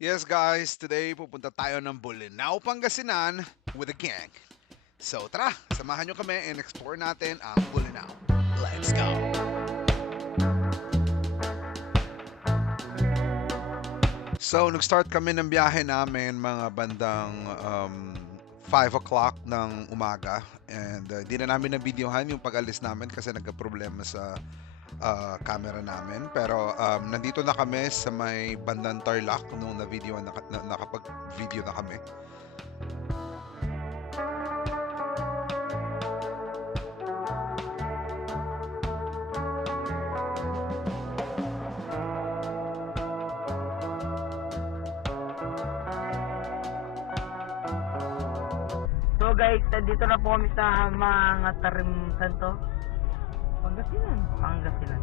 Yes guys, today pupunta tayo ng Bolinao, Pangasinan with a gang. So tara, samahan nyo kami and explore natin ang Bolinao. Let's go! So nag-start kami ng biyahe namin mga bandang 5 o'clock ng umaga and di na namin na-videohan yung pag-alis namin kasi nagka-problema sa camera namin. Pero nandito na kami sa may bandang Tarlac nung na-video nakapag-video na kami. So guys, dito na po kami sa mga tarim santo. Pangasinan. Pangasinan.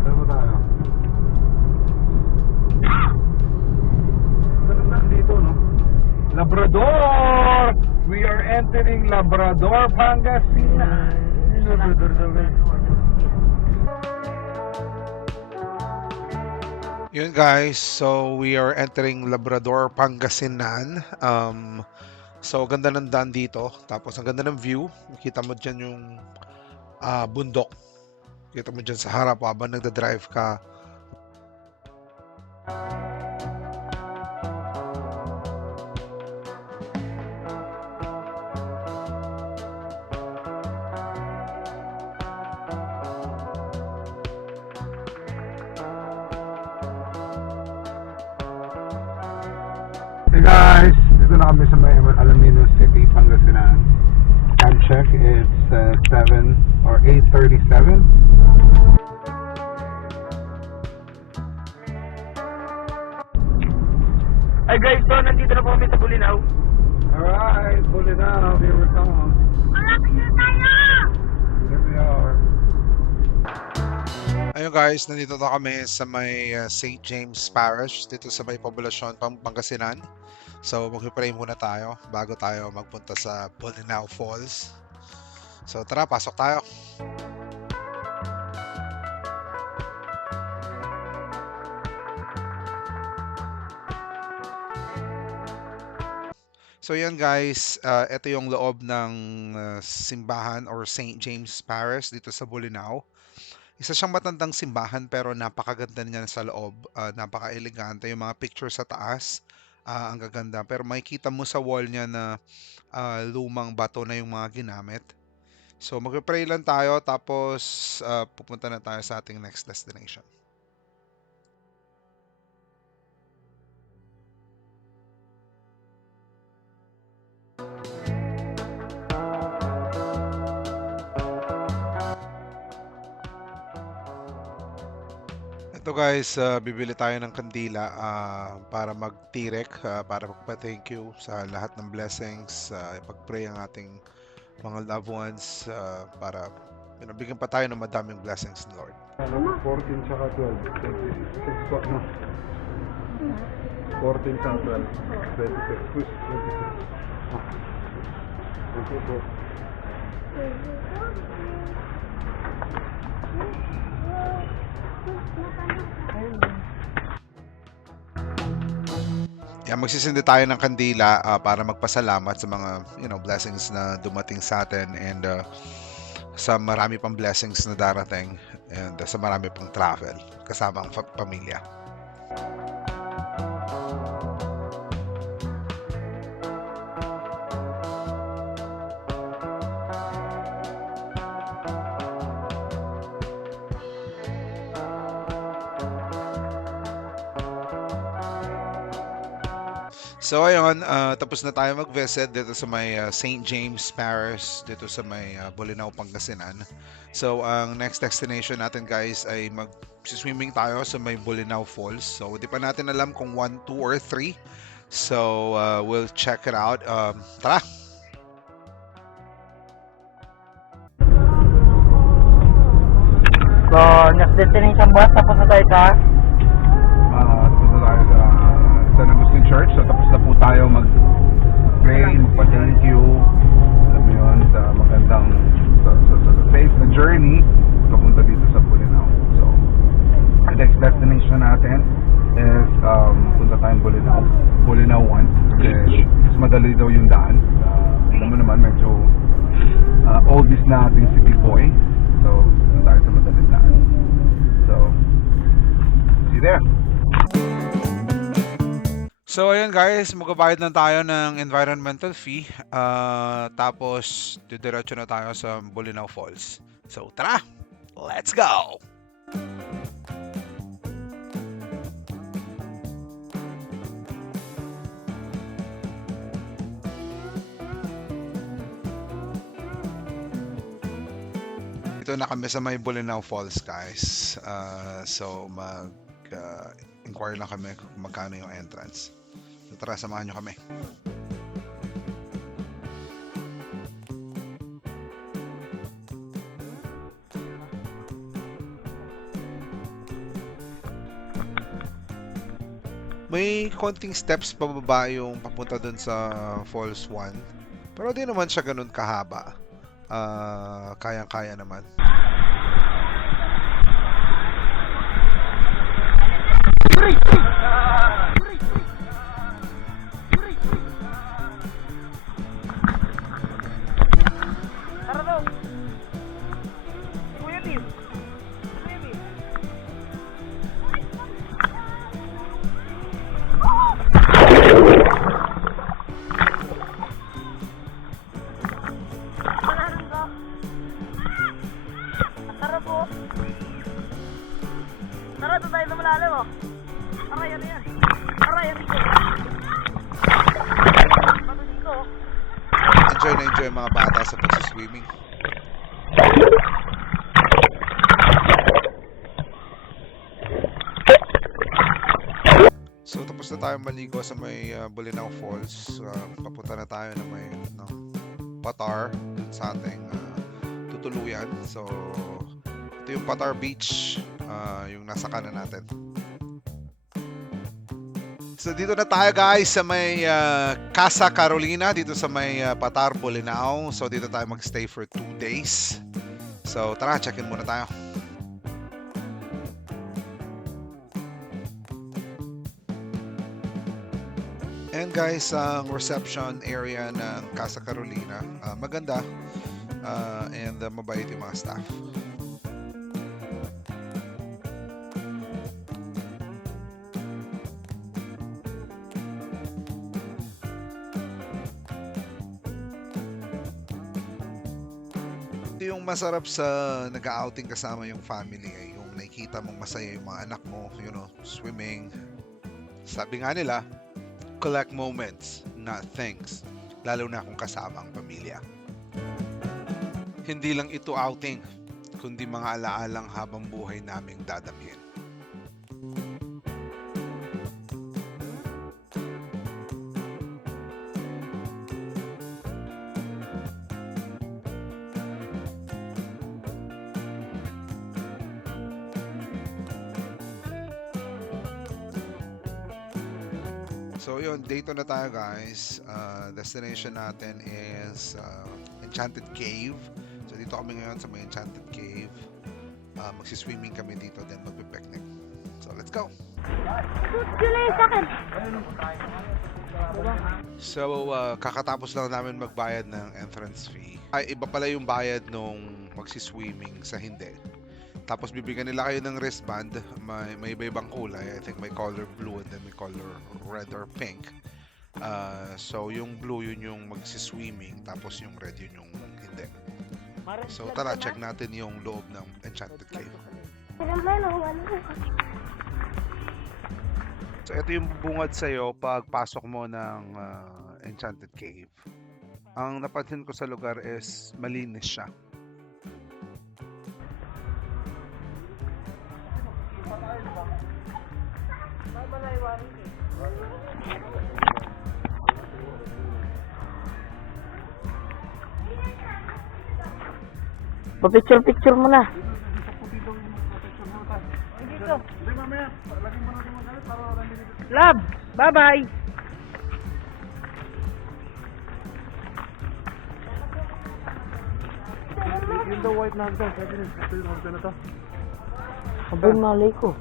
Saan mo tayo? Saan na dito, no? Labrador! We are entering Labrador, Pangasinan. Labrador daw guys. Yun guys, so we are entering Labrador, Pangasinan. So ganda ng daan dito. Tapos ang ganda ng view. Makita mo dyan yung bundok. Kita mo dyan sa harap habang nagda-drive ka. Hey guys, dito na kami sa may Alaminos City, Pangasinan. Time check, it's 7 or 8:37. Ay guys, so nandito na po kami sa Bolinao. Alright, Bolinao, here we come. Malapit na tayo! Here we are. Ayun guys, nandito na kami sa may St. James Parish dito sa may populasyon Pangasinan. So mag-pray muna tayo bago tayo magpunta sa Bolinao Falls. So tara, pasok tayo. So yan guys, ito yung loob ng simbahan or St. James Parish dito sa Bolinao. Isa siyang matandang simbahan pero napakaganda niya sa loob. Napaka-elegante. Yung mga picture sa taas, ang gaganda. Pero makikita mo sa wall niya na lumang bato na yung mga ginamit. So magpe-pray lang tayo tapos pupunta na tayo sa ating next destination. Ito guys, bibili tayo ng kandila para magtirek, para magpa-thank you sa lahat ng blessings, ipag-pray ang ating mga loved ones para bigyan pa tayo ng madaming blessings ng Lord. 14 tsaka 12. 26 pa, no? 14 tsaka 12. 26. Push, 26. Ah. Thank you po. Yan, magsisindi tayo ng kandila para magpasalamat sa mga blessings na dumating sa atin and sa marami pang blessings na darating and sa marami pang travel kasama ang pamilya. So ayun, tapos na tayo mag-visit dito sa may St. James Parish dito sa may Bolinao, Pangasinan. So ang next destination natin guys ay mag-swimming tayo sa may Bolinao Falls. So di pa natin alam kung 1, 2 or 3. So we'll check it out. Tara! So, next destination boss, tapos na tayo sa Punta tayo sa church. So tapos na po tayo mag-pray, magpa-thank you. Alam mo yun, sa magandang, sa safe na journey papunta dito sa Bolinao. So, the next destination natin is punta tayong Bolinao 1. Kasi mas madali daw yung daan. Alam mo naman, medyo oldies na ating city boy. So, punta tayo sa madaling daan. So, see you there. So ayun guys, magbabayad na tayo ng environmental fee. Tapos didiretso na tayo sa Bolinao Falls. So tara, let's go! Ito na kami sa may Bolinao Falls guys. So inquire lang kami kung magkano yung entrance. So, tara, samahan nyo kami. May konting steps pababa yung papunta dun sa Falls 1. Pero di naman siya ganun kahaba. Kayang-kaya naman. Tara daw. Kuya Tim. Kuya Tim. Tara po. Tara, doon tayo sa malalim oh. Tara, yan yan. Tara, yan dito. Bato dito oh. Enjoy na enjoy ang mga bata sa pagsiswimming. So tapos na tayo maligo sa may Bolinao Falls. Papunta na tayo na may Patar sa ating tutuluyan. So ito yung Patar Beach, yung nasa kanan natin. So dito na tayo guys sa may Casa Carolina, dito sa may Patar, Bolinao. So dito tayo magstay for 2 days. So tara, check-in muna tayo. And guys, ang reception area ng Casa Carolina, maganda and mabait yung mga staff. Yung masarap sa nag-outing kasama yung family ay yung nakikita mong masaya yung mga anak mo, you know, swimming. Sabi nga nila, collect moments, not things. Lalo na kung kasama ang pamilya. Hindi lang ito outing, kundi mga alaalang habang buhay naming dadamhin. So yun, dito na tayo guys. Destination natin is Enchanted Cave. So dito kami ngayon sa may Enchanted Cave. Magsiswimming kami dito, then magpe-picnic. So let's go! So kakatapos lang namin magbayad ng entrance fee. Ay, iba pala yung bayad nung magsiswimming sa hindi. Tapos bibigyan nila kayo ng wristband, may iba-ibang kulay. I think may color blue and then may color red or pink. So yung blue yun yung magsiswimming, tapos yung red yun yung hindi. So tara, check natin yung loob ng Enchanted Cave. So ito yung bubungad sa'yo pag pasok mo ng Enchanted Cave. Ang napansin ko sa lugar is malinis siya. Pa-picture mo na. Love, bye-bye. Yung the white na hagdan. Pwede rin. Ito yung hagdan na to. Abay, malay ko.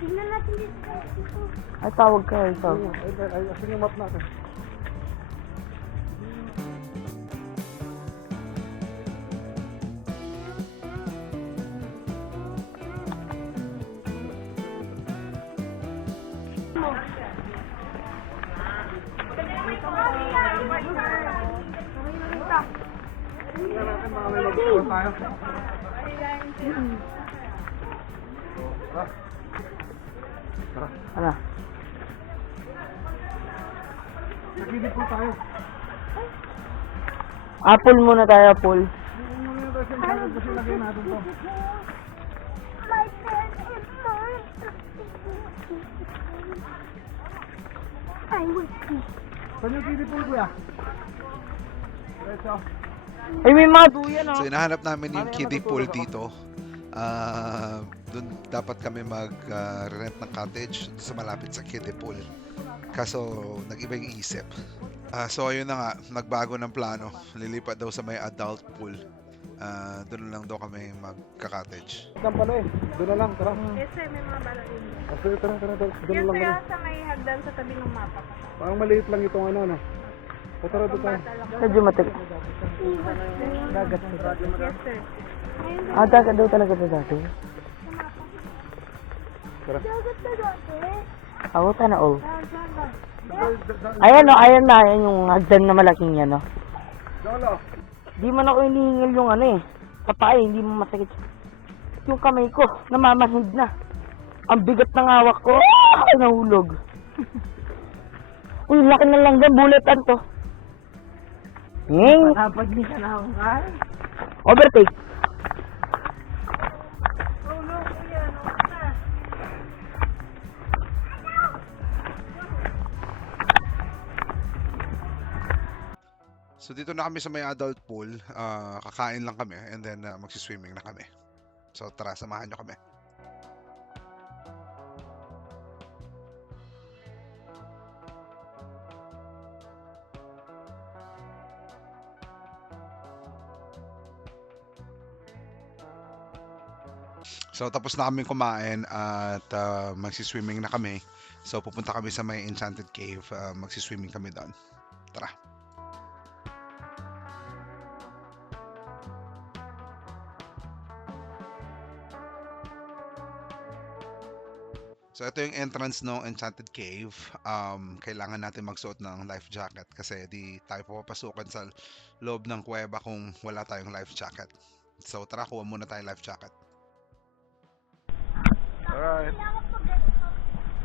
Tingnan natin dito. Ay, tawag ka, ay, tawag. Ay, asin yung map natin. Tingnan natin mga may mag-score tayo. Tara. Tara. Ano? Nagilid po tayo. Apple muna tayo, apple. Yung muna yung version tayo kasi lagay natin to. My friend is mine. I will see. Saan yung kiddie pool, kuya? Diretso. Ay, may mga duyan, So oh. hinahanap namin yung Mamaya kiddie matutulog pool ako. dito. Doon dapat kami mag-rent ng cottage sa malapit sa kiddie pool. Kaso nag-iba yung isip. So ayun na nga, nagbago ng plano. Lilipat daw sa may adult pool. Doon lang daw kami magka-cottage. Saan pala eh? Doon na lang, tara. Yes, sir, may mga balain. Tara, tara, tara. Doon Yes, lang sir, kami. sa may hagdan sa tabi ng mapa. Parang maliit lang itong ano, no? O tara, doon tayo. Medyo matik. Dagat. Yes, sir. Ah, dagat daw talaga ito dati. Tara. Dagat na dati. Ako na, oh. Dagat. Ayan, oh, ayan na, ayan yung hagdan na malaking yan, oh. Lolo! Di man ako hinihingil yung ano eh. Sa paa eh, hindi mo masakit. Yung kamay ko, namamahid na. Ang bigat ng hawak ko. Ah! Nahulog. Uy, laki na lang dyan. Buletan to. Nging. Dapat di ka na akong kaya. Overtake. So dito na kami sa may adult pool. Kakain lang kami and then magsiswimming na kami. So tara, samahan nyo kami. So tapos na kami kumain at magsiswimming na kami. So pupunta kami sa may Enchanted Cave. Magsiswimming kami doon. Tara. So ito yung entrance ng Enchanted Cave. Kailangan natin magsuot ng life jacket kasi di tayo papapasukan sa loob ng kuweba kung wala tayong life jacket. So tara, kuha muna tayo life jacket. Alright.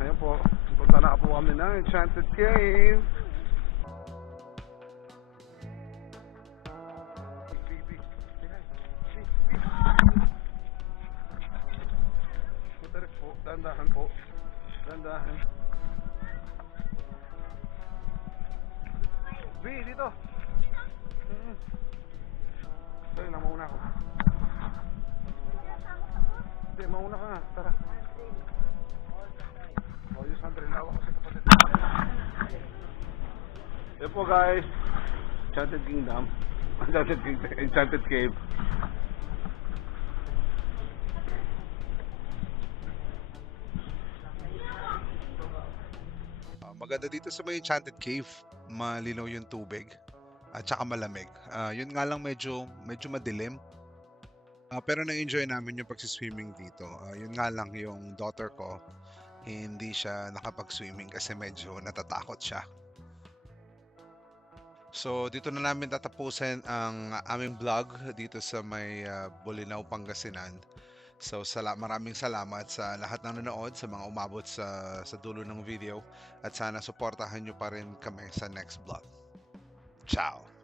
Ayan po. Punta na po kami ng Enchanted Cave. Punta rin po. Dandahan po. Dandahan. B, dito. Dali lang, mauna ako. Hindi, mauna ka nga. Tara. Oh, yung Sandra, lawa kasi kapatid. Yan po guys. Enchanted Kingdom. Enchanted Cave. Maganda dito sa may Enchanted Cave. Malinaw yung tubig at saka malamig. Yun nga lang medyo madilim. Pero na-enjoy namin yung pagsiswimming dito. Yun nga lang yung daughter ko, hindi siya nakapag-swimming kasi medyo natatakot siya. So dito na namin tatapusin ang aming vlog dito sa may Bolinao, Pangasinan. So maraming salamat sa lahat ng nanood, sa mga umabot sa dulo ng video at sana suportahan nyo pa rin kami sa next vlog. Ciao!